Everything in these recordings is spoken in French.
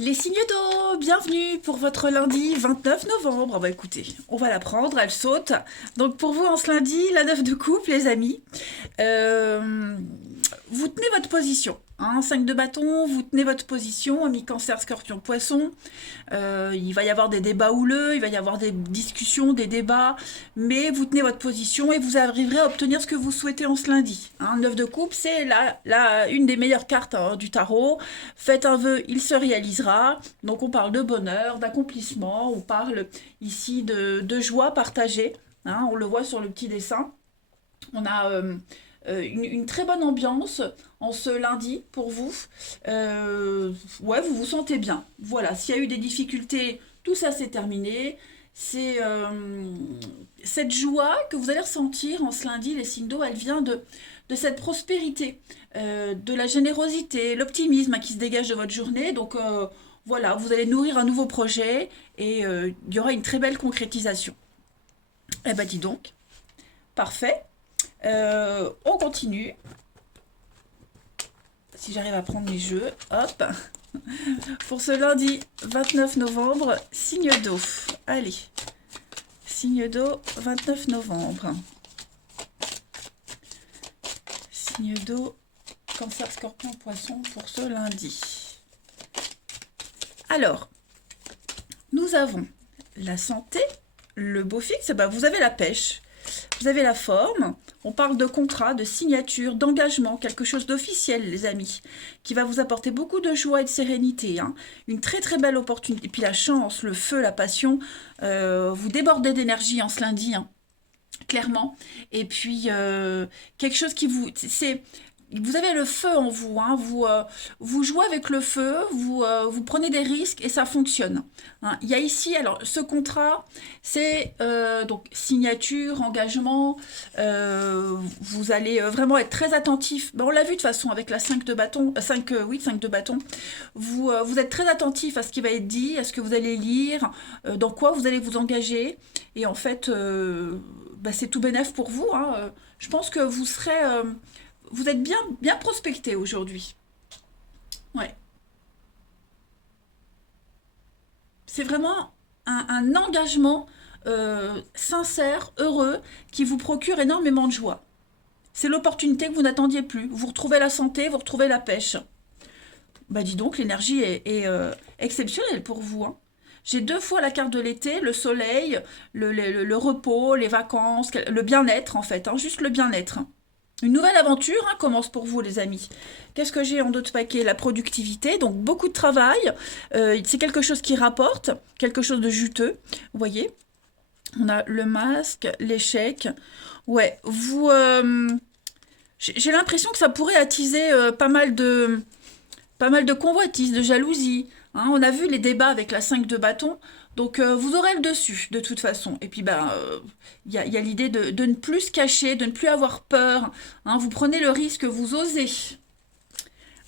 Les signes d'eau, bienvenue pour votre lundi 29 novembre. Bah écoutez, on va la prendre, elle saute. Donc pour vous en ce lundi, la 9 de coupe, les amis. Euh, Vous tenez votre position. 5 de bâton, vous tenez votre position, ami cancer, scorpion, poisson. Il va y avoir des débats houleux, il va y avoir des discussions, des débats, mais vous tenez votre position et vous arriverez à obtenir ce que vous souhaitez en ce lundi. 9 de coupe, c'est une des meilleures cartes du tarot. Faites un vœu, il se réalisera. Donc on parle de bonheur, d'accomplissement, on parle ici de joie partagée. On le voit sur le petit dessin. On a une très bonne ambiance en ce lundi pour vous. Ouais, vous vous sentez bien. Voilà, s'il y a eu des difficultés, tout ça c'est terminé. C'est cette joie que vous allez ressentir en ce lundi, les signes d'eau, elle vient de cette prospérité, de la générosité, l'optimisme qui se dégage de votre journée. Donc voilà, vous allez nourrir un nouveau projet et il y aura une très belle concrétisation. Eh ben dis donc, parfait. On continue. Si j'arrive à prendre mes jeux, hop. Pour ce lundi 29 novembre, signe d'eau. Allez, signe d'eau 29 novembre. Signe d'eau, cancer, scorpion, poisson pour ce lundi. Alors, nous avons la santé, le beau fixe, vous avez la pêche. Vous avez la forme, on parle de contrat, de signature, d'engagement, quelque chose d'officiel, les amis, qui va vous apporter beaucoup de joie et de sérénité. Une très très belle opportunité. Et puis la chance, le feu, la passion, vous débordez d'énergie en ce lundi, clairement. Et puis quelque chose qui vous... Vous avez le feu en vous, vous jouez avec le feu, vous prenez des risques et ça fonctionne. Il y a ici, alors ce contrat, c'est donc signature, engagement, vous allez vraiment être très attentif. On l'a vu de toute façon avec la 5 de bâton, 5 de bâton. Vous êtes très attentif à ce qui va être dit, à ce que vous allez lire, dans quoi vous allez vous engager. Et en fait, c'est tout bénef pour vous. Je pense que vous serez... vous êtes bien prospecté aujourd'hui. Ouais. C'est vraiment un engagement sincère, heureux, qui vous procure énormément de joie. C'est l'opportunité que vous n'attendiez plus. Vous retrouvez la santé, vous retrouvez la pêche. Dis donc, l'énergie est exceptionnelle pour vous. J'ai 2 fois la carte de l'été, le soleil, le repos, les vacances, le bien-être en fait, juste le bien-être. Une nouvelle aventure commence pour vous, les amis. Qu'est-ce que j'ai en d'autres paquets? La productivité, donc beaucoup de travail. C'est quelque chose qui rapporte, quelque chose de juteux. Vous voyez, on a le masque, l'échec. Ouais, j'ai l'impression que ça pourrait attiser pas mal de convoitises, de jalousie. On a vu les débats avec la 5 de bâton. Donc vous aurez le dessus de toute façon. Et puis il y a l'idée de ne plus se cacher, de ne plus avoir peur. Vous prenez le risque, vous osez.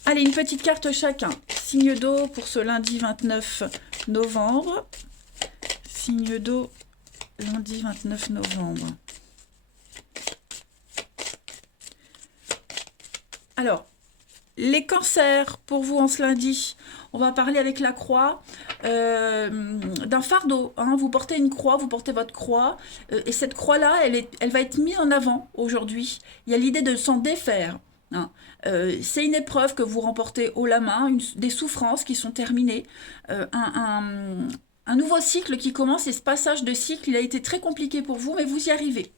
Allez, une petite carte chacun. Signe d'eau pour ce lundi 29 novembre. Signe d'eau, lundi 29 novembre. Alors, les cancers pour vous en ce lundi. On va parler avec la croix d'un fardeau. Vous portez une croix, vous portez votre croix. Et cette croix-là, elle va être mise en avant aujourd'hui. Il y a l'idée de s'en défaire. C'est une épreuve que vous remportez haut la main, des souffrances qui sont terminées. Un nouveau cycle qui commence. Et ce passage de cycle, il a été très compliqué pour vous, mais vous y arrivez.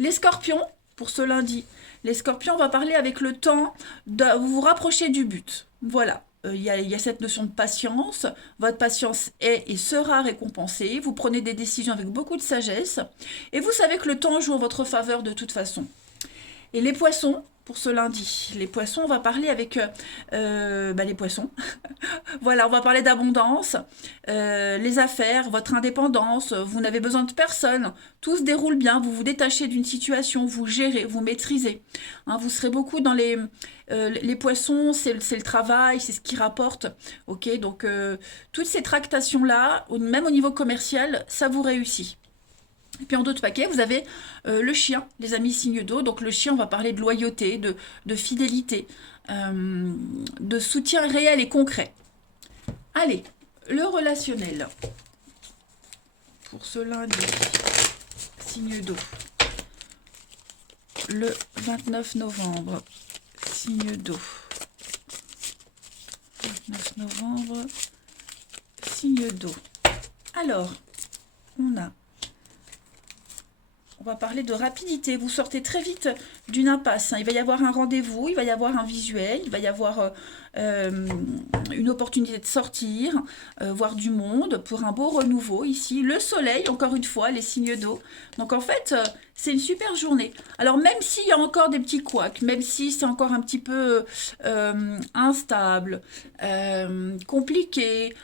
Les scorpions, pour ce lundi. Les scorpions, on va parler avec le temps, vous vous rapprochez du but. Voilà. Il y a cette notion de patience. Votre patience est et sera récompensée. Vous prenez des décisions avec beaucoup de sagesse. Et vous savez que le temps joue en votre faveur de toute façon. Et les poissons, pour ce lundi. Les poissons, on va parler avec les poissons. Voilà, on va parler d'abondance, les affaires, votre indépendance, vous n'avez besoin de personne. Tout se déroule bien, vous vous détachez d'une situation, vous gérez, vous maîtrisez. Vous serez beaucoup dans les poissons, c'est le travail, c'est ce qui rapporte. Ok, donc toutes ces tractations-là, même au niveau commercial, ça vous réussit. Et puis en d'autres paquets, vous avez le chien, les amis signes d'eau. Donc le chien, on va parler de loyauté, de fidélité, de soutien réel et concret. Allez, le relationnel. Pour ce lundi, signe d'eau. Le 29 novembre, signe d'eau. 29 novembre, signe d'eau. Alors, on va parler de rapidité. Vous sortez très vite d'une impasse. Il va y avoir un rendez-vous, il va y avoir un visuel, il va y avoir une opportunité de sortir, voir du monde pour un beau renouveau ici. Le soleil, encore une fois, les signes d'eau. Donc en fait, c'est une super journée. Alors même s'il y a encore des petits couacs, même si c'est encore un petit peu instable, compliqué,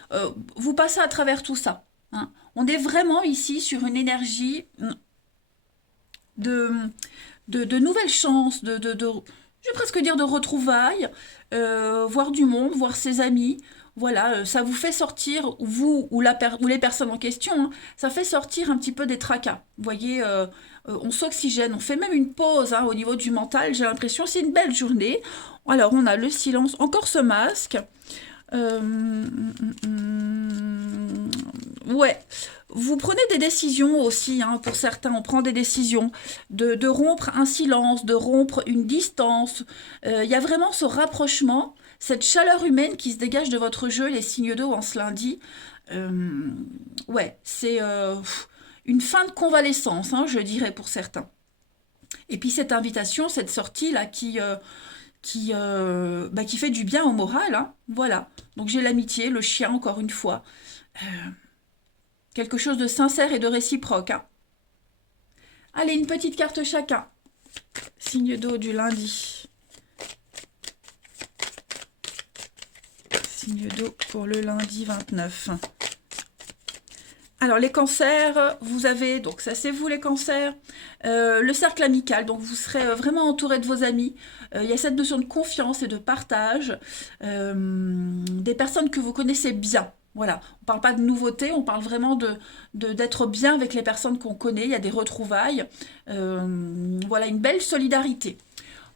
vous passez à travers tout ça. Hein. On est vraiment ici sur une énergie de, de nouvelles chances, je vais presque dire de retrouvailles, voir du monde, voir ses amis. Voilà, ça vous fait sortir, vous ou les personnes en question, hein, ça fait sortir un petit peu des tracas. Vous voyez, on s'oxygène, on fait même une pause hein, au niveau du mental, j'ai l'impression, c'est une belle journée. Alors, on a le silence, encore ce masque. Ouais, vous prenez des décisions aussi, hein, pour certains, on prend des décisions de rompre un silence, de rompre une distance. Il y a vraiment ce rapprochement, cette chaleur humaine qui se dégage de votre jeu, les signes d'eau en ce lundi. Ouais, c'est une fin de convalescence, hein, je dirais pour certains. Et puis cette invitation, cette sortie-là qui fait du bien au moral, hein, voilà. Donc j'ai l'amitié, le chien, encore une fois. Quelque chose de sincère et de réciproque. Hein. Allez, une petite carte chacun. Signe d'eau du lundi. Signe d'eau pour le lundi 29. Alors les cancers, vous avez, donc ça c'est vous les cancers, le cercle amical, donc vous serez vraiment entouré de vos amis. Il y a cette notion de confiance et de partage, des personnes que vous connaissez bien. Voilà, on ne parle pas de nouveauté, on parle vraiment d'être bien avec les personnes qu'on connaît, il y a des retrouvailles, voilà, une belle solidarité.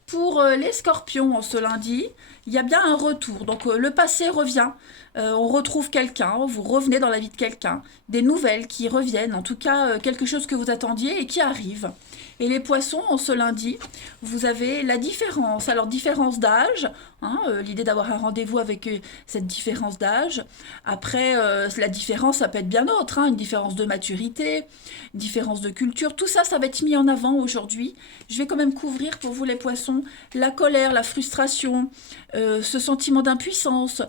Pour les scorpions en ce lundi, il y a bien un retour. Donc le passé revient, on retrouve quelqu'un, vous revenez dans la vie de quelqu'un, des nouvelles qui reviennent, en tout cas quelque chose que vous attendiez et qui arrive. Et les poissons, en ce lundi, vous avez la différence. Alors différence d'âge, hein, l'idée d'avoir un rendez-vous avec cette différence d'âge. Après, la différence, ça peut être bien autre, hein, une différence de maturité, une différence de culture. Tout ça, ça va être mis en avant aujourd'hui. Je vais quand même couvrir pour vous les poissons la colère, la frustration, ce sentiment d'impuissance.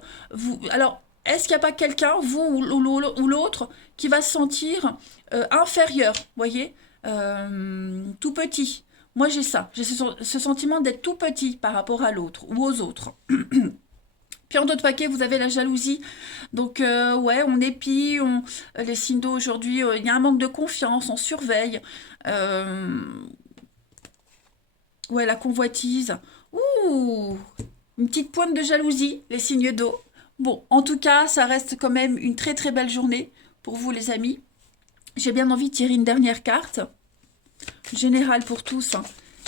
Alors, est-ce qu'il n'y a pas quelqu'un, vous ou l'autre, qui va se sentir inférieur, voyez, tout petit. Moi, j'ai ça. J'ai ce sentiment d'être tout petit par rapport à l'autre ou aux autres. Puis en d'autres paquets, vous avez la jalousie. Donc, ouais, on épie, les signes d'eau aujourd'hui, il y a un manque de confiance, on surveille. Ouais, la convoitise. Ouh, une petite pointe de jalousie, les signes d'eau. Bon, en tout cas, ça reste quand même une très très belle journée pour vous, les amis. J'ai bien envie de tirer une dernière carte. Générale pour tous. Hein.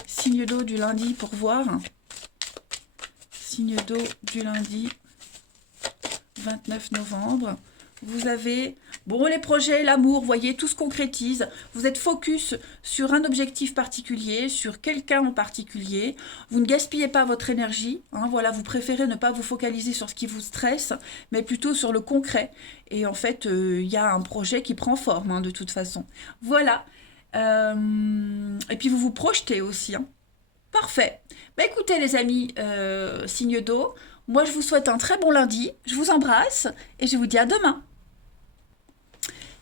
Signe d'eau du lundi pour voir. Signe d'eau du lundi 29 novembre. Vous avez, bon, les projets, l'amour, voyez, tout se concrétise. Vous êtes focus sur un objectif particulier, sur quelqu'un en particulier. Vous ne gaspillez pas votre énergie. Hein, voilà, vous préférez ne pas vous focaliser sur ce qui vous stresse, mais plutôt sur le concret. Et en fait, il y a un projet qui prend forme, hein, de toute façon. Voilà. Et puis, vous vous projetez aussi. Hein. Parfait. Bah, écoutez, les amis, signe d'eau, moi, je vous souhaite un très bon lundi. Je vous embrasse et je vous dis à demain.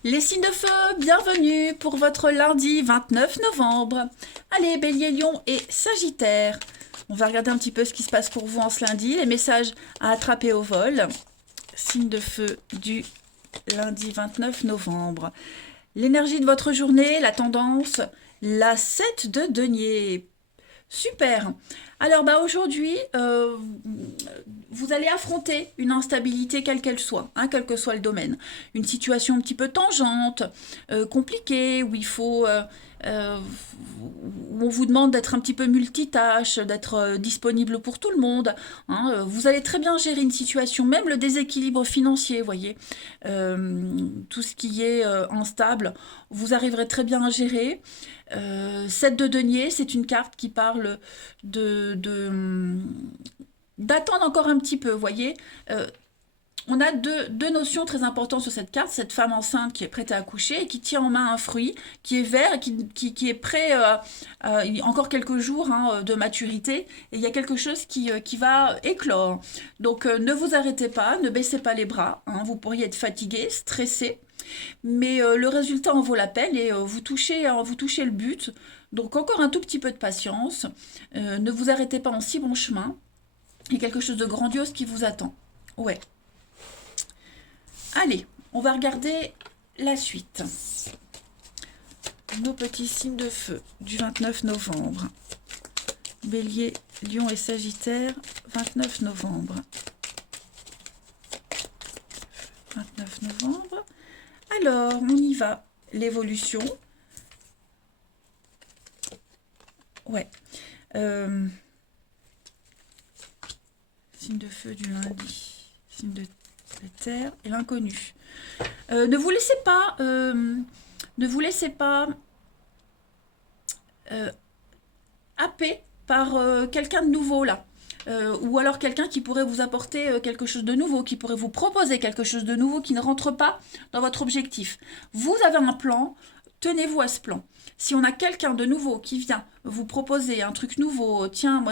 Les signes de feu, bienvenue pour votre lundi 29 novembre. Allez, Bélier, Lion et Sagittaire. On va regarder un petit peu ce qui se passe pour vous en ce lundi. Les messages à attraper au vol. Signe de feu du lundi 29 novembre. L'énergie de votre journée, la tendance, la 7 de denier. Super. Alors bah aujourd'hui, vous allez affronter une instabilité quelle qu'elle soit, hein, quel que soit le domaine. Une situation un petit peu tangente, compliquée, où il faut, euh, où on vous demande d'être un petit peu multitâche, d'être disponible pour tout le monde, hein. Vous allez très bien gérer une situation, même le déséquilibre financier, vous voyez. Tout ce qui est instable, vous arriverez très bien à gérer. 7 de denier, c'est une carte qui parle d'attendre encore un petit peu, vous voyez. Euh, on a deux notions très importantes sur cette carte. Cette femme enceinte qui est prête à accoucher et qui tient en main un fruit qui est vert et qui est prêt encore quelques jours, hein, de maturité. Et il y a quelque chose qui va éclore. Donc ne vous arrêtez pas, ne baissez pas les bras, hein. Vous pourriez être fatigué, stressé, mais le résultat en vaut la peine et vous touchez le but. Donc encore un tout petit peu de patience. Ne vous arrêtez pas en si bon chemin. Il y a quelque chose de grandiose qui vous attend. Ouais. Allez, on va regarder la suite. Nos petits signes de feu du 29 novembre. Bélier, Lion et Sagittaire, 29 novembre. 29 novembre. Alors, on y va. L'évolution. Ouais. Signe de feu du lundi. Signe de terre et l'inconnu. Ne vous laissez pas, happer par quelqu'un de nouveau là. Ou alors quelqu'un qui pourrait vous apporter quelque chose de nouveau, qui pourrait vous proposer quelque chose de nouveau qui ne rentre pas dans votre objectif. Vous avez un plan, tenez-vous à ce plan. Si on a quelqu'un de nouveau qui vient vous proposer un truc nouveau, tiens, moi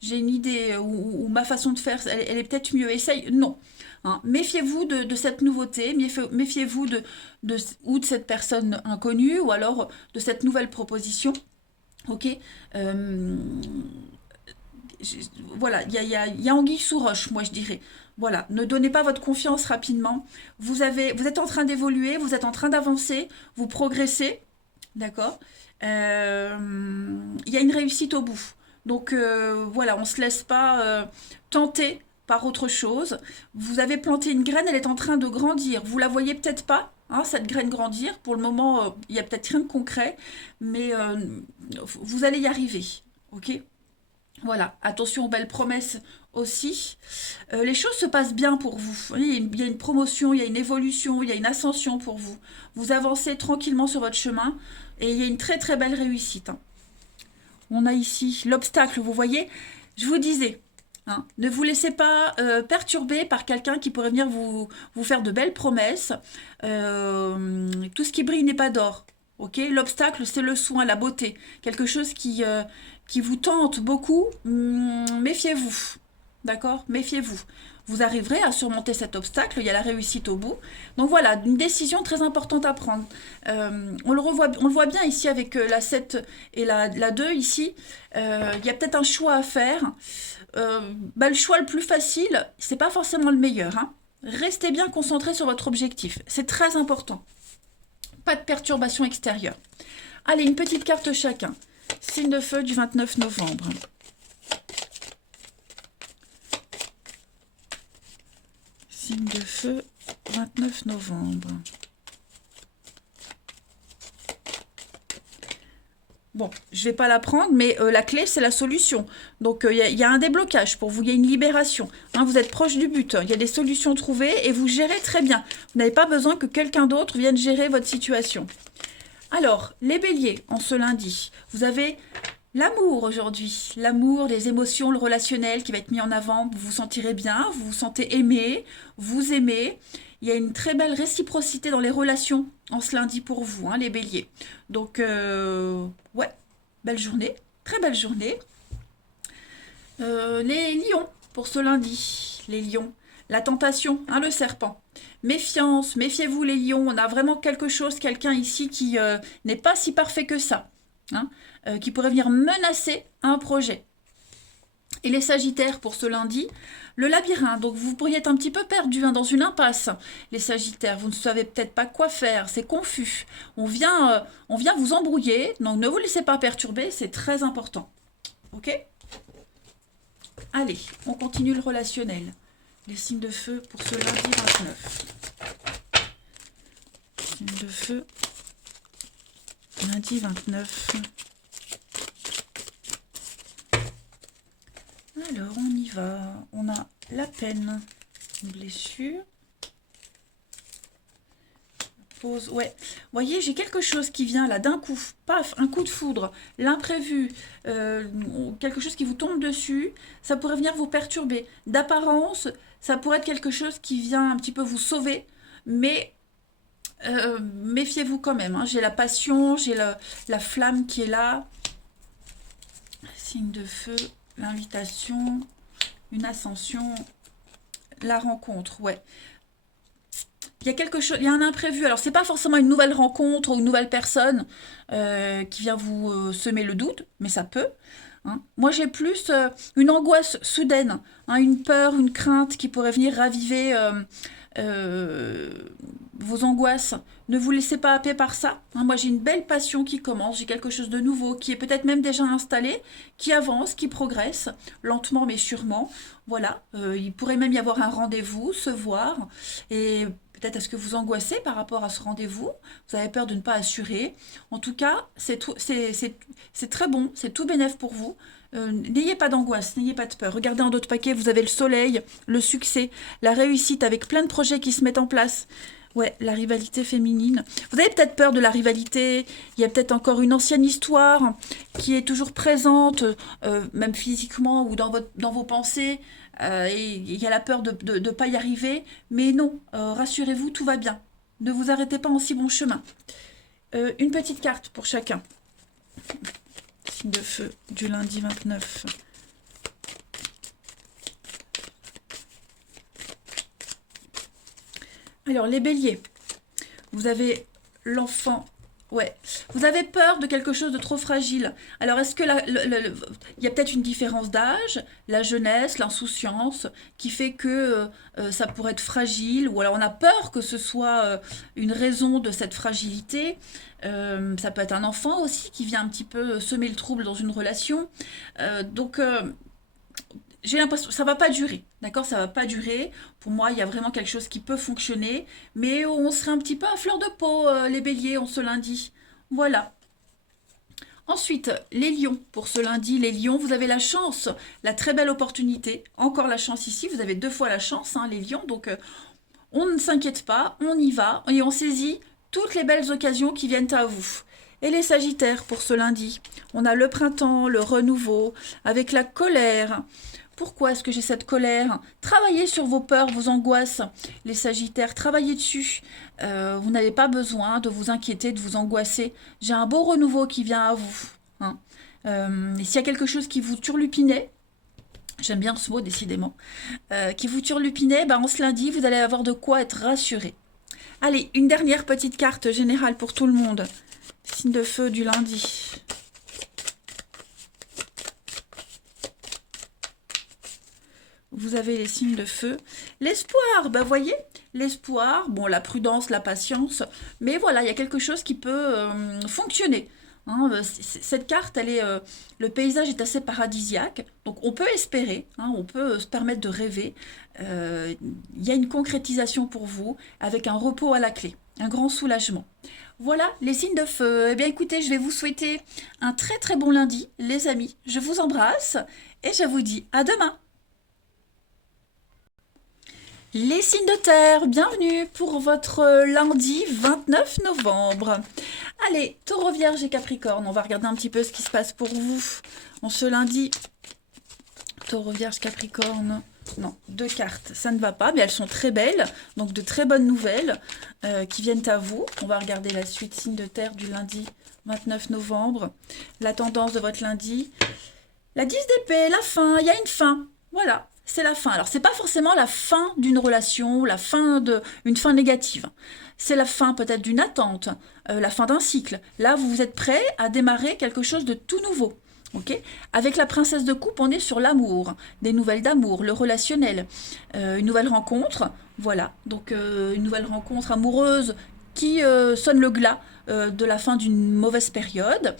j'ai une idée, ou ma façon de faire, elle est peut-être mieux, essaye, non. Hein, méfiez-vous de cette nouveauté, méfiez-vous ou de cette personne inconnue, ou alors de cette nouvelle proposition. Ok. Voilà, il y a anguille sous roche, moi je dirais. Voilà, ne donnez pas votre confiance rapidement. Vous êtes en train d'évoluer, vous êtes en train d'avancer, vous progressez, d'accord. Il y a une réussite au bout. Donc voilà, on ne se laisse pas tenter par autre chose. Vous avez planté une graine, elle est en train de grandir. Vous la voyez peut-être pas, hein, cette graine grandir. Pour le moment, il n'y a peut-être rien de concret, mais vous allez y arriver, ok. Voilà, attention aux belles promesses aussi. Les choses se passent bien pour vous. Il y a une promotion, il y a une évolution, il y a une ascension pour vous. Vous avancez tranquillement sur votre chemin et il y a une très très belle réussite, hein. On a ici l'obstacle, vous voyez. Je vous disais, hein, ne vous laissez pas perturber par quelqu'un qui pourrait venir vous faire de belles promesses. Tout ce qui brille n'est pas d'or. Ok, l'obstacle, c'est le soin, la beauté. Quelque chose qui vous tente beaucoup. Méfiez-vous. D'accord. Méfiez-vous. Vous arriverez à surmonter cet obstacle, il y a la réussite au bout. Donc voilà, une décision très importante à prendre. On le voit bien ici avec la 7 et la 2 ici. Il y a peut-être un choix à faire. Le choix le plus facile, c'est pas forcément le meilleur, hein. Restez bien concentré sur votre objectif. C'est très important. Pas de perturbation extérieure. Allez, une petite carte chacun. Signe de feu du 29 novembre. Signe de feu, 29 novembre. Bon, je ne vais pas la prendre, mais la clé, c'est la solution. Donc, il y a un déblocage pour vous, il y a une libération. Hein, vous êtes proche du but, il y a des solutions trouvées et vous gérez très bien. Vous n'avez pas besoin que quelqu'un d'autre vienne gérer votre situation. Alors, les béliers, en ce lundi, vous avez l'amour aujourd'hui. L'amour, les émotions, le relationnel qui va être mis en avant. Vous vous sentirez bien, vous vous sentez aimé, vous aimez. Il y a une très belle réciprocité dans les relations en ce lundi pour vous, hein, les béliers. Donc, ouais, belle journée, très belle journée. Les lions, pour ce lundi, les lions. La tentation, hein, le serpent. Méfiance, méfiez-vous les lions. On a vraiment quelque chose, quelqu'un ici qui n'est pas si parfait que ça, hein, qui pourrait venir menacer un projet. Et les sagittaires, pour ce lundi, le labyrinthe. Donc vous pourriez être un petit peu perdu, hein, dans une impasse. Les sagittaires, vous ne savez peut-être pas quoi faire, c'est confus. On vient vous embrouiller, donc ne vous laissez pas perturber, c'est très important. Ok ? Allez, on continue le relationnel. Les signes de feu pour ce lundi 29. Signes de feu, lundi 29. Alors, on y va. On a la peine, une blessure. Pause, ouais. Vous voyez, j'ai quelque chose qui vient là d'un coup, paf, un coup de foudre, l'imprévu, quelque chose qui vous tombe dessus, ça pourrait venir vous perturber. D'apparence, ça pourrait être quelque chose qui vient un petit peu vous sauver, mais méfiez-vous quand même, hein. J'ai la passion, j'ai la flamme qui est là. Signe de feu, l'invitation, une ascension, la rencontre, ouais. Il y a quelque chose, il y a un imprévu. Alors, c'est pas forcément une nouvelle rencontre ou une nouvelle personne qui vient vous semer le doute, mais ça peut, hein. Moi, j'ai plus une angoisse soudaine, hein, une peur, une crainte qui pourrait venir raviver euh, vos angoisses. Ne vous laissez pas happer par ça, hein. Moi, j'ai une belle passion qui commence, j'ai quelque chose de nouveau qui est peut-être même déjà installé, qui avance, qui progresse, lentement mais sûrement. Voilà, il pourrait même y avoir un rendez-vous, se voir, et peut-être est-ce que vous angoissez par rapport à ce rendez-vous, vous avez peur de ne pas assurer. En tout cas, c'est très bon, c'est tout bénef pour vous. N'ayez pas d'angoisse, n'ayez pas de peur. Regardez en d'autres paquets, vous avez le soleil, le succès, la réussite avec plein de projets qui se mettent en place. Ouais, la rivalité féminine. Vous avez peut-être peur de la rivalité, il y a peut-être encore une ancienne histoire qui est toujours présente, même physiquement ou dans vos pensées, et il y a la peur de ne pas y arriver, mais non, rassurez-vous, tout va bien. Ne vous arrêtez pas en si bon chemin. Une petite carte pour chacun. Signe de feu du lundi 29. Alors, les béliers, vous avez l'enfant. Ouais, vous avez peur de quelque chose de trop fragile. Alors, est-ce que il y a peut-être une différence d'âge, la jeunesse, l'insouciance, qui fait que ça pourrait être fragile, ou alors on a peur que ce soit une raison de cette fragilité. Ça peut être un enfant aussi qui vient un petit peu semer le trouble dans une relation. Donc, j'ai l'impression que ça va pas durer, d'accord? Ça va pas durer. Pour moi, il y a vraiment quelque chose qui peut fonctionner, mais on serait un petit peu à fleur de peau, les béliers, on ce lundi. Voilà. Ensuite, les lions. Pour ce lundi, les lions, vous avez la chance, la très belle opportunité. Encore la chance ici, vous avez deux fois la chance, hein, les lions. Donc, on ne s'inquiète pas, on y va et on saisit toutes les belles occasions qui viennent à vous. Et les sagittaires pour ce lundi, on a le printemps, le renouveau, avec la colère. Pourquoi est-ce que j'ai cette colère? Travaillez sur vos peurs, vos angoisses. Les sagittaires, travaillez dessus. Vous n'avez pas besoin de vous inquiéter, de vous angoisser. J'ai un beau renouveau qui vient à vous, hein. Et s'il y a quelque chose qui vous turlupinait, j'aime bien ce mot décidément, qui vous turlupinait, ben, en ce lundi, vous allez avoir de quoi être rassuré. Allez, une dernière petite carte générale pour tout le monde. Signe de feu du lundi. Vous avez les signes de feu. L'espoir, ben voyez, l'espoir, bon, la prudence, la patience, mais voilà, il y a quelque chose qui peut fonctionner, hein. Cette carte, le paysage est assez paradisiaque, donc on peut espérer, hein, on peut se permettre de rêver. Il y a une concrétisation pour vous, avec un repos à la clé, un grand soulagement. Voilà les signes de feu. Eh bien écoutez, je vais vous souhaiter un très très bon lundi, les amis. Je vous embrasse et je vous dis à demain. Les signes de terre, bienvenue pour votre lundi 29 novembre. Allez, Taureau, Vierge et Capricorne, on va regarder un petit peu ce qui se passe pour vous en ce lundi. Taureau, Vierge, Capricorne. Non, deux cartes, ça ne va pas, mais elles sont très belles. Donc de très bonnes nouvelles qui viennent à vous. On va regarder la suite signe de terre du lundi 29 novembre. La tendance de votre lundi. La 10 d'épée, la fin, il y a une fin. Voilà, c'est la fin. Alors, c'est pas forcément la fin d'une relation, une fin négative. C'est la fin peut-être d'une attente, la fin d'un cycle. Là, vous êtes prêt à démarrer quelque chose de tout nouveau. Okay. Avec la princesse de coupe, on est sur l'amour, des nouvelles d'amour, le relationnel, une nouvelle rencontre, voilà. Donc une nouvelle rencontre amoureuse qui sonne le glas de la fin d'une mauvaise période,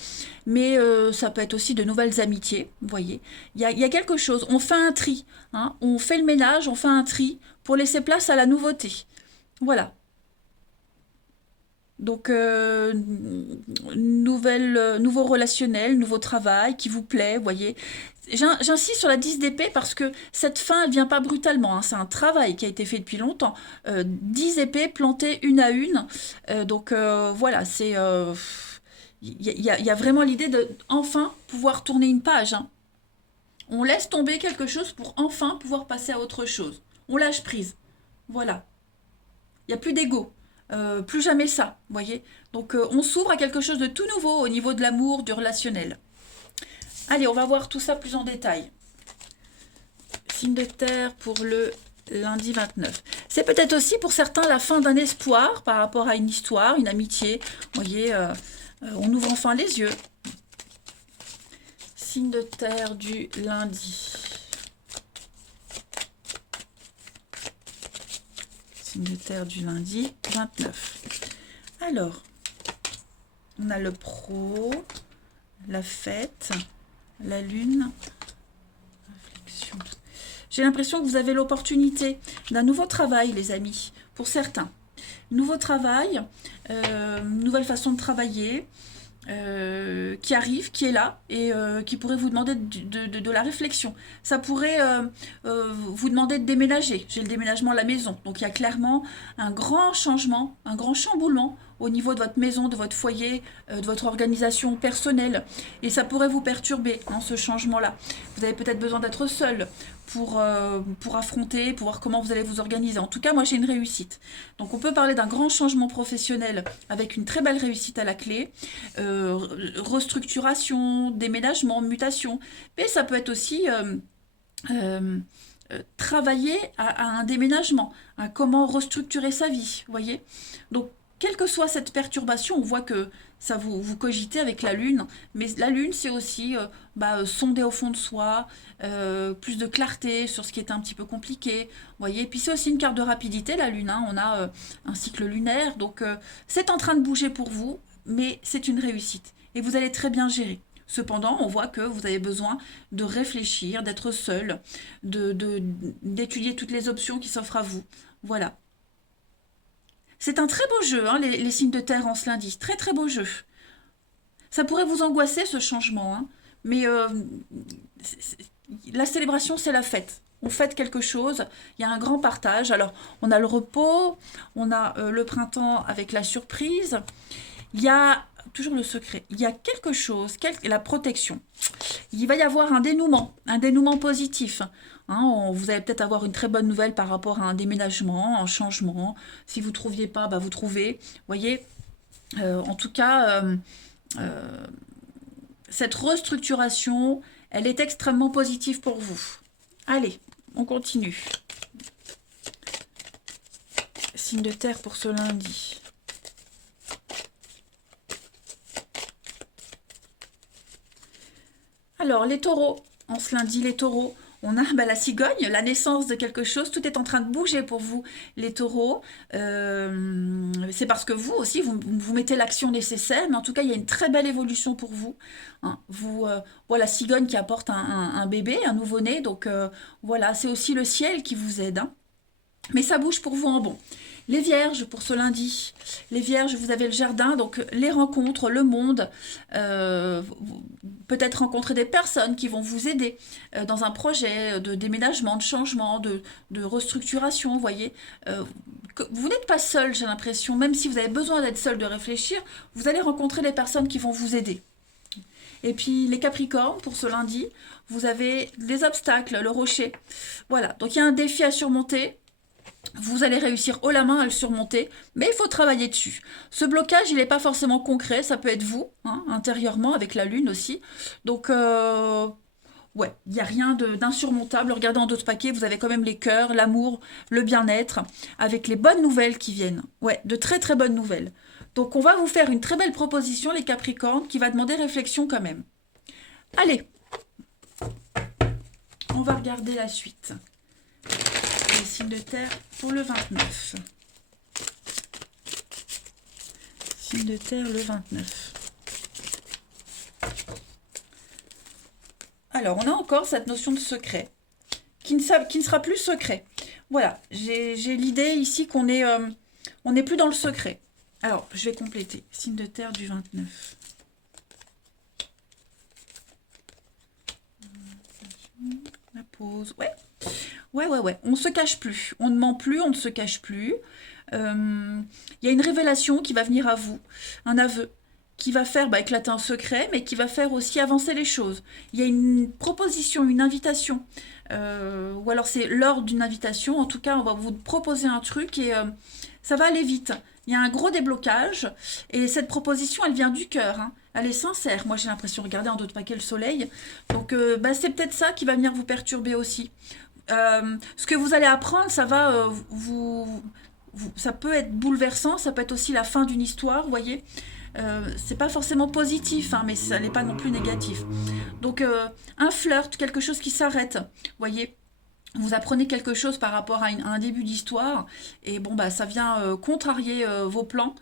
mais ça peut être aussi de nouvelles amitiés, vous voyez. Il y a quelque chose, on fait un tri, hein, on fait le ménage, on fait un tri pour laisser place à la nouveauté. Voilà. Donc, nouveau relationnel, nouveau travail qui vous plaît, vous voyez. J'insiste sur la 10 d'épée parce que cette fin, elle vient pas brutalement, hein. C'est un travail qui a été fait depuis longtemps. 10 épées plantées une à une. Donc, voilà, c'est... il y a vraiment l'idée de enfin pouvoir tourner une page, hein. On laisse tomber quelque chose pour enfin pouvoir passer à autre chose. On lâche prise. Voilà. Il n'y a plus d'ego. Plus jamais ça, vous voyez. Donc on s'ouvre à quelque chose de tout nouveau au niveau de l'amour, du relationnel. Allez, on va voir tout ça plus en détail. Signe de terre pour le lundi 29. C'est peut-être aussi pour certains la fin d'un espoir par rapport à une histoire, une amitié. Vous voyez, on ouvre enfin les yeux. Signe de terre du lundi. De terre du lundi 29. Alors, on a le pro, la fête, la lune, réflexion. J'ai l'impression que vous avez l'opportunité d'un nouveau travail, les amis, pour certains. Nouveau travail, nouvelle façon de travailler, qui arrive, qui est là et qui pourrait vous demander de la réflexion. Ça pourrait vous demander de déménager. J'ai le déménagement à la maison. Donc il y a clairement un grand changement, un grand chamboulement au niveau de votre maison, de votre foyer, de votre organisation personnelle. Et ça pourrait vous perturber, hein, ce changement-là. Vous avez peut-être besoin d'être seul pour affronter, pour voir comment vous allez vous organiser. En tout cas, moi, j'ai une réussite. Donc, on peut parler d'un grand changement professionnel avec une très belle réussite à la clé. Restructuration, déménagement, mutation. Mais ça peut être aussi travailler à un déménagement, à comment restructurer sa vie, vous voyez. Donc, quelle que soit cette perturbation, on voit que ça vous cogitez avec la lune, mais la lune c'est aussi sonder au fond de soi, plus de clarté sur ce qui est un petit peu compliqué, vous voyez. Puis c'est aussi une carte de rapidité, la lune, hein. On a un cycle lunaire, donc c'est en train de bouger pour vous, mais c'est une réussite et vous allez très bien gérer. Cependant, on voit que vous avez besoin de réfléchir, d'être seul, d'étudier toutes les options qui s'offrent à vous. Voilà. C'est un très beau jeu, hein, les signes de terre en ce lundi. Très très beau jeu. Ça pourrait vous angoisser ce changement, hein, mais la célébration, c'est la fête. On fête quelque chose, il y a un grand partage. Alors, on a le repos, on a le printemps avec la surprise, il y a toujours le secret. Il y a quelque chose, la protection. Il va y avoir un dénouement positif. Hein, vous allez peut-être avoir une très bonne nouvelle par rapport à un déménagement, un changement. Si vous ne trouviez pas, vous trouvez. Vous voyez, en tout cas, cette restructuration, elle est extrêmement positive pour vous. Allez, on continue. Signe de terre pour ce lundi. Alors, les taureaux, en ce lundi, les taureaux, on a la cigogne, la naissance de quelque chose, tout est en train de bouger pour vous, les taureaux. C'est parce que vous aussi, vous mettez l'action nécessaire, mais en tout cas, il y a une très belle évolution pour vous. Hein. Voilà, cigogne qui apporte un bébé, un nouveau-né, donc voilà, c'est aussi le ciel qui vous aide. Hein. Mais ça bouge pour vous en bon. Les vierges pour ce lundi. Les vierges, vous avez le jardin, donc les rencontres, le monde. Peut-être rencontrer des personnes qui vont vous aider dans un projet de déménagement, de changement, de restructuration, vous voyez. Vous n'êtes pas seul, j'ai l'impression. Même si vous avez besoin d'être seul, de réfléchir, vous allez rencontrer des personnes qui vont vous aider. Et puis les Capricornes, pour ce lundi, vous avez des obstacles, le rocher. Voilà, donc il y a un défi à surmonter. Vous allez réussir haut la main à le surmonter, mais il faut travailler dessus. Ce blocage, il n'est pas forcément concret, ça peut être vous, hein, intérieurement, avec la lune aussi. Donc, ouais, il n'y a rien d'insurmontable. Regardez en d'autres paquets, vous avez quand même les cœurs, l'amour, le bien-être, avec les bonnes nouvelles qui viennent. Ouais, de très très bonnes nouvelles. Donc, on va vous faire une très belle proposition, les Capricornes, qui va demander réflexion quand même. Allez, on va regarder la suite. Les signes de terre pour le 29. Signe de terre le 29. Alors, on a encore cette notion de secret, qui ne sera plus secret. Voilà, j'ai l'idée ici qu'on est, on n'est plus dans le secret. Alors, je vais compléter. Signe de terre du 29. La pause. Ouais. Ouais. On ne se cache plus. On ne ment plus, on ne se cache plus. Il y a une révélation qui va venir à vous. Un aveu qui va faire éclater un secret, mais qui va faire aussi avancer les choses. Il y a une proposition, une invitation. Ou alors c'est lors d'une invitation. En tout cas, on va vous proposer un truc et ça va aller vite. Il y a un gros déblocage. Et cette proposition, elle vient du cœur. Hein. Elle est sincère. Moi, j'ai l'impression, regardez en d'autres paquets le soleil. Donc, c'est peut-être ça qui va venir vous perturber aussi. Ce que vous allez apprendre, ça va ça peut être bouleversant, ça peut être aussi la fin d'une histoire, vous voyez. C'est pas forcément positif, hein, mais ça n'est pas non plus négatif. Donc, un flirt, quelque chose qui s'arrête, vous voyez. Vous apprenez quelque chose par rapport à un début d'histoire, et bon, ça vient contrarier vos plans.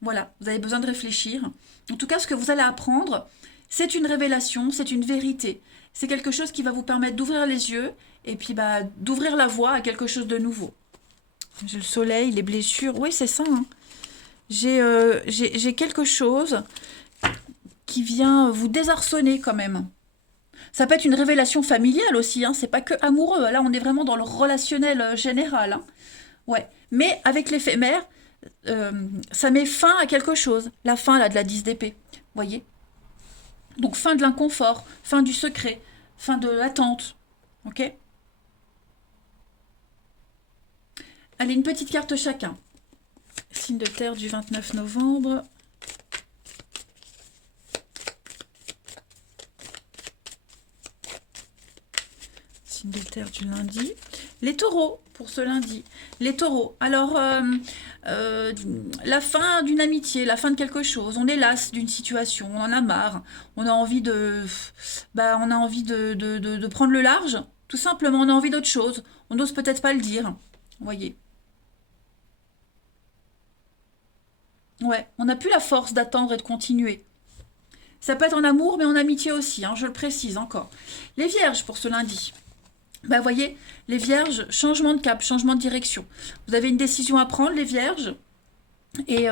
Voilà, vous avez besoin de réfléchir. En tout cas, ce que vous allez apprendre, c'est une révélation, c'est une vérité. C'est quelque chose qui va vous permettre d'ouvrir les yeux, et puis d'ouvrir la voie à quelque chose de nouveau. J'ai le soleil, les blessures, oui, c'est ça, hein. J'ai quelque chose qui vient vous désarçonner quand même. Ça peut être une révélation familiale aussi, hein, c'est pas que amoureux. Là, on est vraiment dans le relationnel général. Hein. Ouais. Mais avec l'éphémère, ça met fin à quelque chose. La fin là, de la 10 d'épée, voyez. Donc fin de l'inconfort, fin du secret, fin de l'attente. Ok. Allez, une petite carte chacun. Signe de terre du 29 novembre. Signe de terre du lundi. Les taureaux, pour ce lundi. Les taureaux. Alors, la fin d'une amitié, la fin de quelque chose. On est las d'une situation, on en a marre. On a envie de prendre le large. Tout simplement, on a envie d'autre chose. On n'ose peut-être pas le dire. Vous voyez. Ouais, on n'a plus la force d'attendre et de continuer. Ça peut être en amour, mais en amitié aussi, hein, je le précise encore. Les vierges pour ce lundi. Voyez, les vierges, changement de cap, changement de direction. Vous avez une décision à prendre, les vierges. Et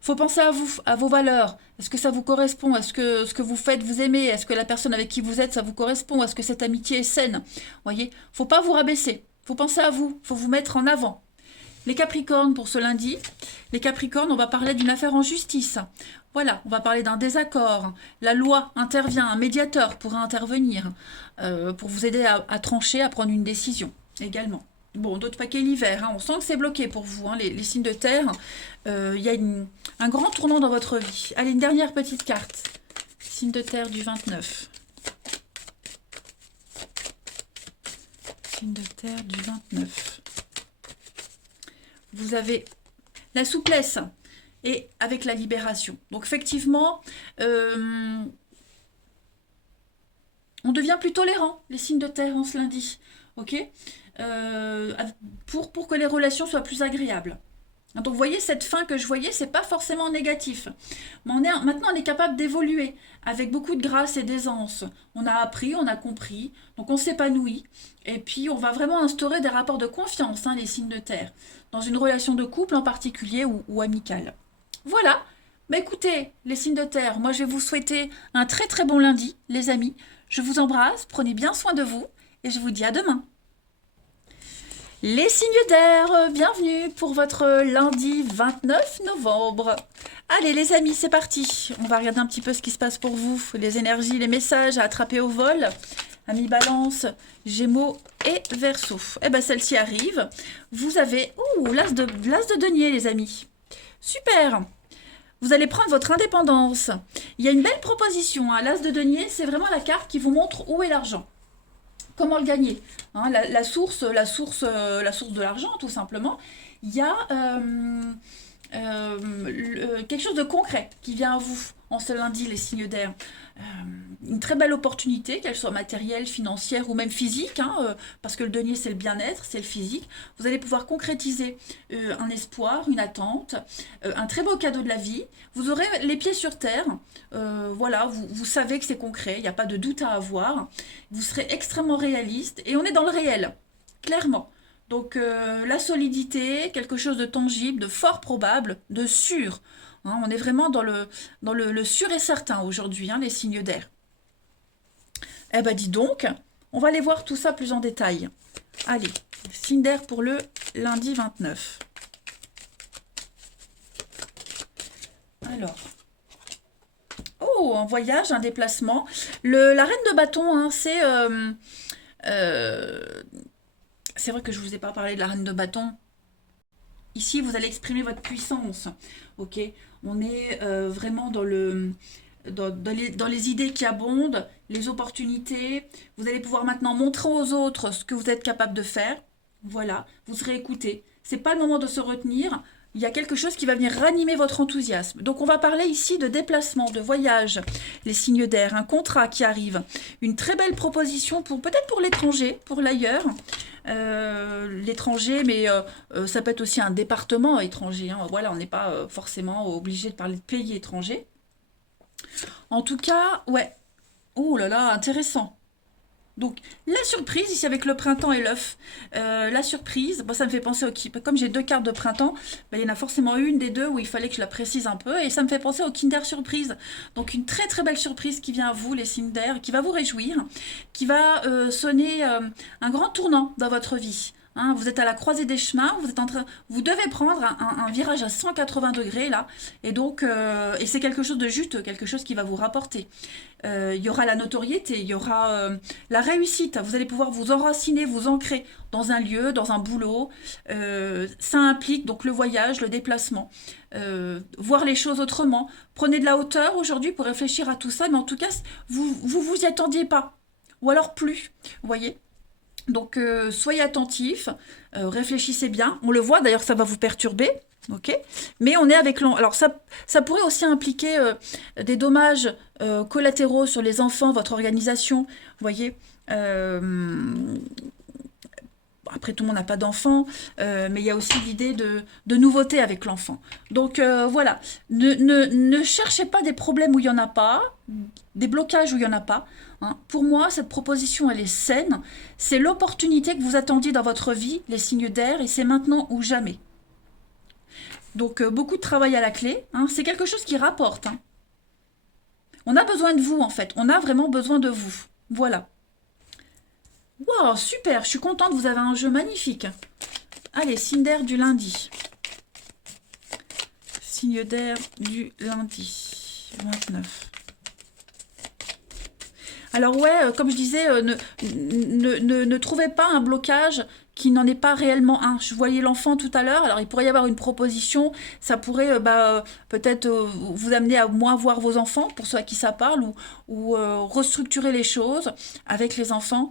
faut penser à vous, à vos valeurs. Est-ce que ça vous correspond? Est-ce que ce que vous faites, vous aimez? Est-ce que la personne avec qui vous êtes, ça vous correspond? Est-ce que cette amitié est saine? Voyez, faut pas vous rabaisser. Faut penser à vous. Faut vous mettre en avant. Les Capricornes pour ce lundi. Les Capricornes, on va parler d'une affaire en justice. Voilà, on va parler d'un désaccord. La loi intervient, un médiateur pourra intervenir pour vous aider à trancher, à prendre une décision également. Bon, d'autres paquets l'hiver, hein. On sent que c'est bloqué pour vous, hein, les signes de terre. Il y a un grand tournant dans votre vie. Allez, une dernière petite carte. Signe de terre du 29. Signe de terre du 29. Vous avez la souplesse et avec la libération. Donc effectivement, on devient plus tolérant, les signes de terre en ce lundi. Ok, pour que les relations soient plus agréables. Donc vous voyez, cette fin que je voyais, c'est pas forcément négatif. Mais maintenant, on est capable d'évoluer avec beaucoup de grâce et d'aisance. On a appris, on a compris, donc on s'épanouit. Et puis, on va vraiment instaurer des rapports de confiance, hein, les signes de terre, dans une relation de couple en particulier ou amicale. Voilà. Écoutez, les signes de terre, moi je vais vous souhaiter un très très bon lundi, les amis. Je vous embrasse, prenez bien soin de vous et je vous dis à demain. Les signes d'air, bienvenue pour votre lundi 29 novembre. Allez les amis, c'est parti. On va regarder un petit peu ce qui se passe pour vous. Les énergies, les messages à attraper au vol. Amis Balance, Gémeaux et Verseau. Celle-ci arrive. Vous avez l'as de denier les amis. Super. Vous allez prendre votre indépendance. Il y a une belle proposition. Hein. L'as de denier, c'est vraiment la carte qui vous montre où est l'argent. Comment le gagner, hein, la source de l'argent, tout simplement. Il y a quelque chose de concret qui vient à vous en ce lundi, les signes d'air. Euh, une très belle opportunité, qu'elle soit matérielle, financière ou même physique, hein, parce que le denier c'est le bien-être, c'est le physique. Vous allez pouvoir concrétiser un espoir, une attente, un très beau cadeau de la vie. Vous aurez les pieds sur terre, voilà, vous savez que c'est concret, il n'y a pas de doute à avoir. Vous serez extrêmement réaliste et on est dans le réel, clairement. Donc la solidité, quelque chose de tangible, de fort probable, de sûr. Hein, on est vraiment dans le sûr et certain aujourd'hui, hein, les signes d'air. Eh ben dis donc, on va aller voir tout ça plus en détail. Allez, signe d'air pour le lundi 29. Alors, oh, un voyage, un déplacement. La reine de bâton, hein, euh, c'est vrai que je ne vous ai pas parlé de la reine de bâton. Ici, vous allez exprimer votre puissance. Ok, on est vraiment dans les idées qui abondent, les opportunités. Vous allez pouvoir maintenant montrer aux autres ce que vous êtes capable de faire. Voilà, vous serez écouté. C'est pas le moment de se retenir. Il y a quelque chose qui va venir ranimer votre enthousiasme. Donc on va parler ici de déplacement, de voyage, les signes d'air, un contrat qui arrive, une très belle proposition pour peut-être pour l'étranger, pour l'ailleurs. L'étranger, mais ça peut être aussi un département étranger. Hein. Voilà, on n'est pas forcément obligé de parler de pays étrangers. En tout cas, ouais. Oh là là, intéressant. Donc, la surprise, ici avec le printemps et l'œuf, la surprise, bon, ça me fait penser comme j'ai deux cartes de printemps, ben, il y en a forcément une des deux où il fallait que je la précise un peu, et ça me fait penser au Kinder Surprise. Donc, une très très belle surprise qui vient à vous, les signes d'air, qui va vous réjouir, qui va sonner un grand tournant dans votre vie. Hein, vous êtes à la croisée des chemins, vous devez prendre un virage à 180 degrés là, et donc, et c'est quelque chose de juteux, quelque chose qui va vous rapporter. Il y aura la notoriété, il y aura la réussite. Vous allez pouvoir vous enraciner, vous ancrer dans un lieu, dans un boulot. Ça implique donc le voyage, le déplacement, voir les choses autrement. Prenez de la hauteur aujourd'hui pour réfléchir à tout ça, mais en tout cas, vous y attendiez pas, ou alors plus. Vous voyez. Donc, soyez attentifs, réfléchissez bien. On le voit, d'ailleurs, ça va vous perturber. Ok, mais on est avec alors ça pourrait aussi impliquer des dommages collatéraux sur les enfants, votre organisation, vous voyez. Après, tout le monde n'a pas d'enfant, mais il y a aussi l'idée de nouveauté avec l'enfant. Donc voilà, ne cherchez pas des problèmes où il n'y en a pas, des blocages où il n'y en a pas. Hein. Pour moi, cette proposition, elle est saine. C'est l'opportunité que vous attendiez dans votre vie, les signes d'air, et c'est maintenant ou jamais. Donc beaucoup de travail à la clé. Hein. C'est quelque chose qui rapporte. Hein. On a besoin de vous, en fait. On a vraiment besoin de vous. Voilà. Wow, super, je suis contente, vous avez un jeu magnifique. Allez, signe d'air du lundi. Signe d'air du lundi. 29. Alors ouais, comme je disais, ne trouvez pas un blocage qui n'en est pas réellement un. Je voyais l'enfant tout à l'heure, alors il pourrait y avoir une proposition, ça pourrait peut-être vous amener à moins voir vos enfants, pour ceux à qui ça parle, ou restructurer les choses avec les enfants.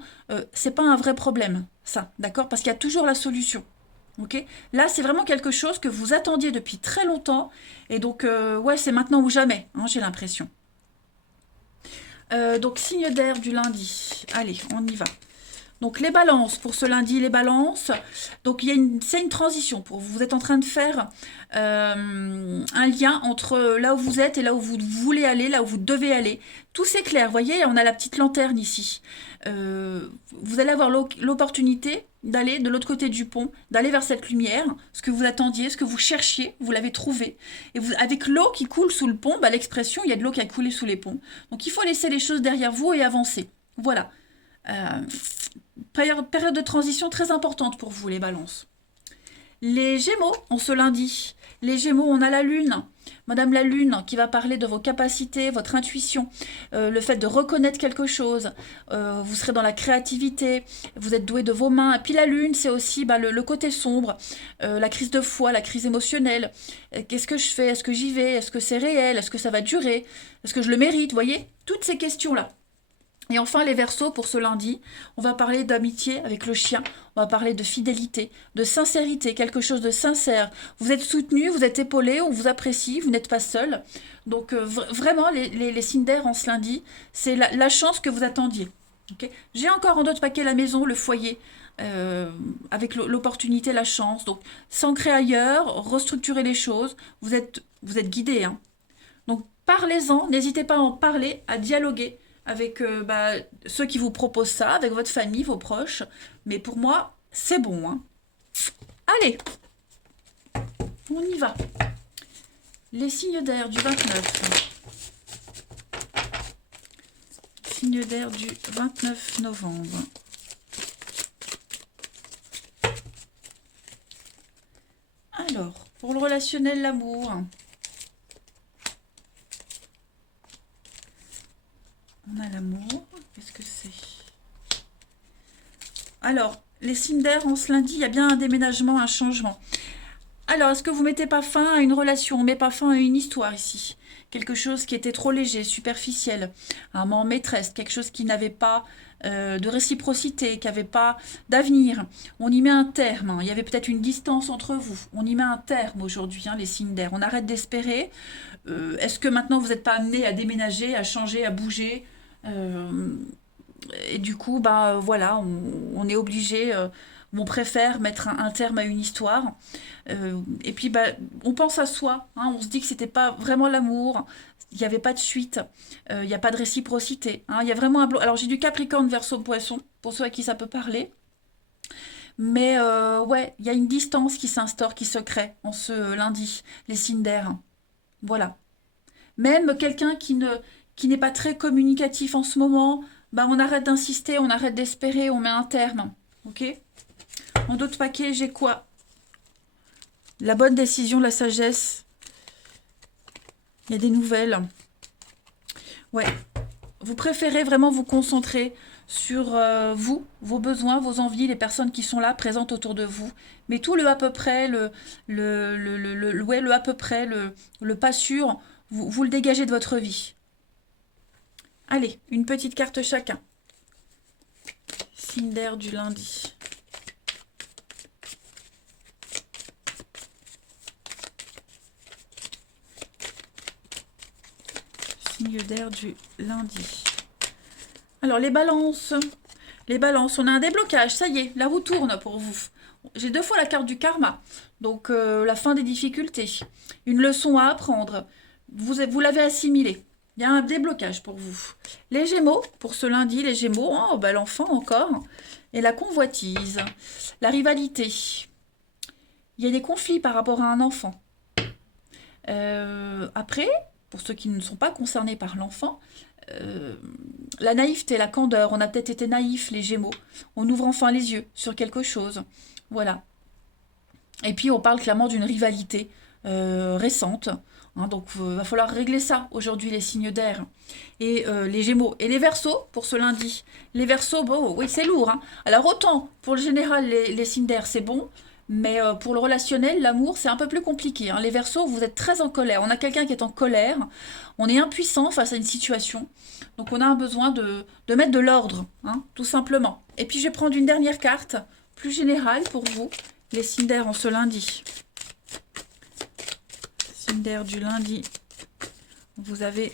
C'est pas un vrai problème, ça, d'accord? Parce qu'il y a toujours la solution. Ok. Là, c'est vraiment quelque chose que vous attendiez depuis très longtemps, et donc ouais, c'est maintenant ou jamais, hein, j'ai l'impression. Donc, signe d'air du lundi. Allez, on y va. Donc, les balances, pour ce lundi, les balances. Donc, c'est une transition. Vous êtes en train de faire un lien entre là où vous êtes et là où vous voulez aller, là où vous devez aller. Tout s'éclaire, vous voyez, on a la petite lanterne ici. Vous allez avoir l'opportunité d'aller de l'autre côté du pont, d'aller vers cette lumière, ce que vous attendiez, ce que vous cherchiez, vous l'avez trouvé. Et avec l'eau qui coule sous le pont, l'expression, il y a de l'eau qui a coulé sous les ponts. Donc il faut laisser les choses derrière vous et avancer. Voilà. Période de transition très importante pour vous, les balances. Les Gémeaux, en ce lundi. Les Gémeaux, on a la Lune. Madame la Lune qui va parler de vos capacités, votre intuition, le fait de reconnaître quelque chose. Vous serez dans la créativité, vous êtes doué de vos mains. Et puis la Lune, c'est aussi le côté sombre, la crise de foi, la crise émotionnelle. Qu'est-ce que je fais? Est-ce que j'y vais? Est-ce que c'est réel? Est-ce que ça va durer? Est-ce que je le mérite? Vous voyez? Toutes ces questions-là. Et enfin, les Verseaux, pour ce lundi, on va parler d'amitié avec le chien, on va parler de fidélité, de sincérité, quelque chose de sincère. Vous êtes soutenu, vous êtes épaulé, on vous apprécie, vous n'êtes pas seul. Donc vraiment, les signes d'air en ce lundi, c'est la chance que vous attendiez. Ok. J'ai encore en d'autres paquets la maison, le foyer, avec l'opportunité, la chance. Donc s'ancrer ailleurs, restructurer les choses, vous êtes guidé, hein. Donc parlez-en, n'hésitez pas à en parler, à dialoguer avec ceux qui vous proposent ça, avec votre famille, vos proches. Mais pour moi, c'est bon, hein. Allez, on y va. Les signes d'air du 29. Signes d'air du 29 novembre. Alors, pour le relationnel, l'amour. On a l'amour. Qu'est-ce que c'est? Alors, les signes d'air en ce lundi, il y a bien un déménagement, un changement. Alors, est-ce que vous mettez pas fin à une relation? On met pas fin à une histoire ici. Quelque chose qui était trop léger, superficiel. Un amant maîtresse, quelque chose qui n'avait pas de réciprocité, qui n'avait pas d'avenir. On y met un terme, hein. Il y avait peut-être une distance entre vous. On y met un terme aujourd'hui, hein, les signes d'air. On arrête d'espérer. Est-ce que maintenant vous n'êtes pas amené à déménager, à changer, à bouger? Et du coup, voilà, on est obligé, on préfère mettre un terme à une histoire. Et puis, on pense à soi, hein, on se dit que c'était pas vraiment l'amour, il n'y avait pas de suite, il n'y a pas de réciprocité, hein, il y a vraiment un Alors, j'ai du Capricorne, Verseau, Poisson, pour ceux à qui ça peut parler. Mais ouais, il y a une distance qui s'instaure, qui se crée en ce lundi, les signes d'air. Voilà. Même quelqu'un qui n'est pas très communicatif en ce moment, on arrête d'insister, on arrête d'espérer, on met un terme. Ok? En d'autres paquets, j'ai quoi? La bonne décision, la sagesse. Il y a des nouvelles. Ouais. Vous préférez vraiment vous concentrer sur vous, vos besoins, vos envies, les personnes qui sont là, présentes autour de vous. Mais tout le à peu près, le à peu près, le pas sûr, vous le dégagez de votre vie. Allez, une petite carte chacun. Signe d'air du lundi. Signe d'air du lundi. Alors, les balances. Les balances, on a un déblocage, ça y est, la roue tourne pour vous. J'ai 2 fois la carte du karma, donc la fin des difficultés. Une leçon à apprendre. Vous l'avez assimilé. Il y a un déblocage pour vous. Les Gémeaux, pour ce lundi, les Gémeaux, oh, l'enfant encore. Et la convoitise, la rivalité. Il y a des conflits par rapport à un enfant. Après, pour ceux qui ne sont pas concernés par l'enfant, la naïveté, la candeur, on a peut-être été naïfs, les Gémeaux. On ouvre enfin les yeux sur quelque chose. Voilà. Et puis, on parle clairement d'une rivalité récente. Hein, donc, il va falloir régler ça aujourd'hui, les signes d'air. Et les Gémeaux. Et les Verseaux, pour ce lundi. Les Verseaux, bon, oui, c'est lourd. Hein. Alors, autant, pour le général, les signes d'air, c'est bon. Mais pour le relationnel, l'amour, c'est un peu plus compliqué, hein. Les Verseaux, vous êtes très en colère. On a quelqu'un qui est en colère. On est impuissant face à une situation. Donc, on a un besoin de mettre de l'ordre, hein, tout simplement. Et puis, je vais prendre une dernière carte, plus générale pour vous, les signes d'air en ce lundi. Signes d'air du lundi. Vous avez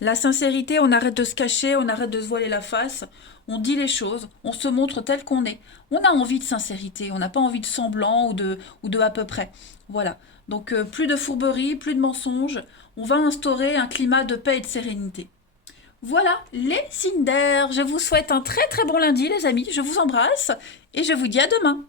la sincérité, on arrête de se cacher, on arrête de se voiler la face. On dit les choses, on se montre tel qu'on est. On a envie de sincérité, on n'a pas envie de semblant ou de à peu près. Voilà. Donc plus de fourberie, plus de mensonges. On va instaurer un climat de paix et de sérénité. Voilà les signes d'air. Je vous souhaite un très très bon lundi les amis. Je vous embrasse et je vous dis à demain.